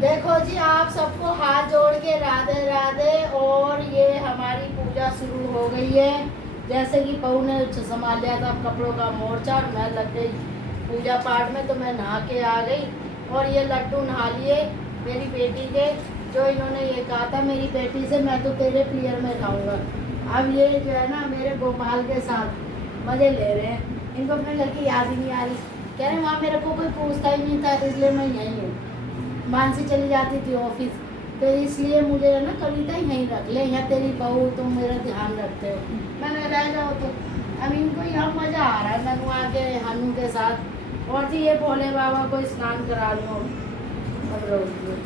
देखो जी, आप सबको हाथ जोड़ के राधे राधे। और ये हमारी पूजा शुरू हो गई है। जैसे कि बहू ने संभाल लिया था कपड़ों का मोर्चा और मैं लग गई पूजा पाठ में, तो मैं नहा के आ गई। और ये लड्डू नहा लिए मेरी बेटी के, जो इन्होंने ये कहा था मेरी बेटी से, मैं तो तेरे प्लेयर में खाऊंगा। अब ये जो है ना मेरे गोपाल के साथ मज़े ले रहे हैं। इनको अपने घर की याद ही नहीं आ रही। कह रहे वहाँ मेरे को कोई पूछता ही नहीं था, इसलिए मैं यहीं हूँ। मानसी चली जाती थी ऑफिस, तो इसलिए मुझे ना कविता यहीं रख ले, यहाँ तेरी बहू, तुम मेरा ध्यान रखते हो। मैंने रह जाओ तो। अब इनको यहाँ मज़ा आ रहा है मनुआ के हनु के साथ। और जी ये भोले बाबा को स्नान करा लो अब रोज में।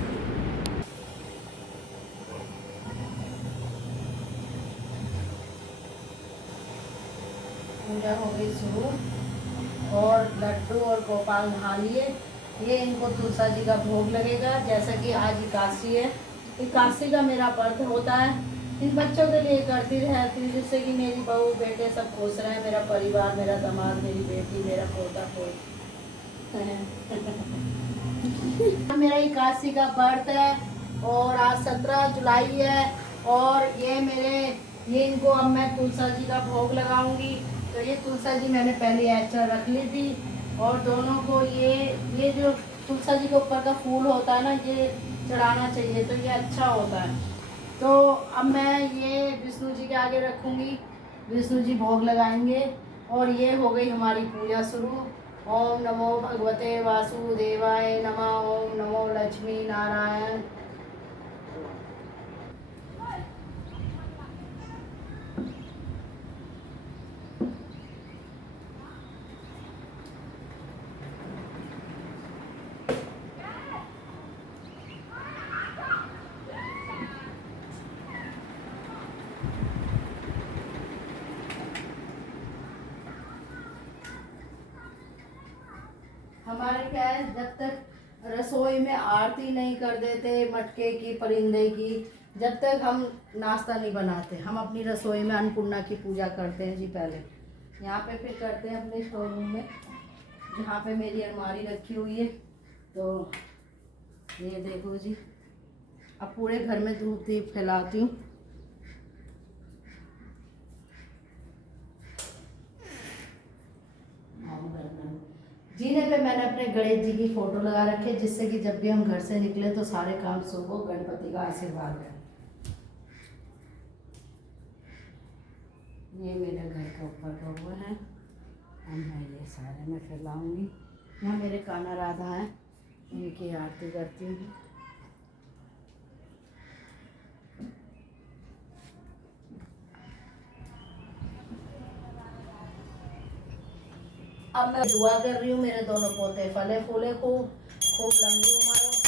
पूजा हो गई शुरू और लड्डू और गोपाल नहा लिए। ये इनको तुलसा जी का भोग लगेगा। जैसा कि आज एकादशी है, एकादशी का मेरा व्रत होता है। इन बच्चों के लिए करती रहती हूँ, जिससे कि मेरी बहू बेटे सब खुश रहे, मेरा परिवार, मेरा दामाद, मेरी बेटी, मेरा पोता पोती। मेरा एकादशी का व्रत है और आज 17 जुलाई है। और ये इनको अब मैं तुलसा जी का भोग लगाऊंगी। तो ये तुलसा जी मैंने पहले एक्स्ट्रा रख ली थी। और दोनों को ये जो तुलसा जी के ऊपर का फूल होता है ना, ये चढ़ाना चाहिए, तो ये अच्छा होता है। तो अब मैं ये विष्णु जी के आगे रखूँगी, विष्णु जी भोग लगाएंगे। और ये हो गई हमारी पूजा शुरू। ओम नमो भगवते वासुदेवाय नमः। ओम नमो लक्ष्मी नारायण। हमारे क्या है, जब तक रसोई में आरती नहीं कर देते मटके की, परिंदे की, जब तक हम नाश्ता नहीं बनाते। हम अपनी रसोई में अन्नपूर्णा की पूजा करते हैं जी पहले। यहाँ पे फिर करते हैं अपने स्टोर रूम में, जहाँ पे मेरी अलमारी रखी हुई है। तो ये देखो जी, अब पूरे घर में धूप दीप फैलाती हूँ। जीने पे मैंने अपने गणेश जी की फोटो लगा रखी है, जिससे कि जब भी हम घर से निकले तो सारे काम शुभ हो, गणपति का आशीर्वाद है। ये मेरे घर के ऊपर का हुआ है। अब मैं ये सारे में फैलाऊंगी। यहाँ मेरे कान्हा राधा है, इनकी आरती करती हूँ। अब मैं दुआ कर रही हूँ, मेरे दोनों पोते फले फूले, खूब खूब लंबी उम्र हो।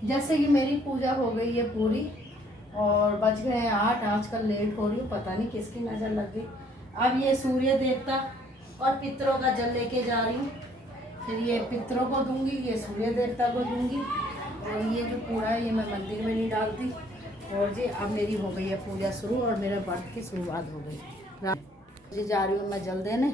जैसे कि मेरी पूजा हो गई है पूरी और बज गए हैं 8। आजकल लेट हो रही हूँ, पता नहीं किसकी नज़र लग गई। अब ये सूर्य देवता और पितरों का जल लेके जा रही हूँ। फिर ये पितरों को दूंगी, ये सूर्य देवता को दूंगी। और ये जो कूड़ा है ये मैं मंदिर में नहीं डालती। और जी अब मेरी हो गई है पूजा शुरू और मेरे व्रत की शुरुआत हो गई। जी जा रही हूँ मैं जल देने।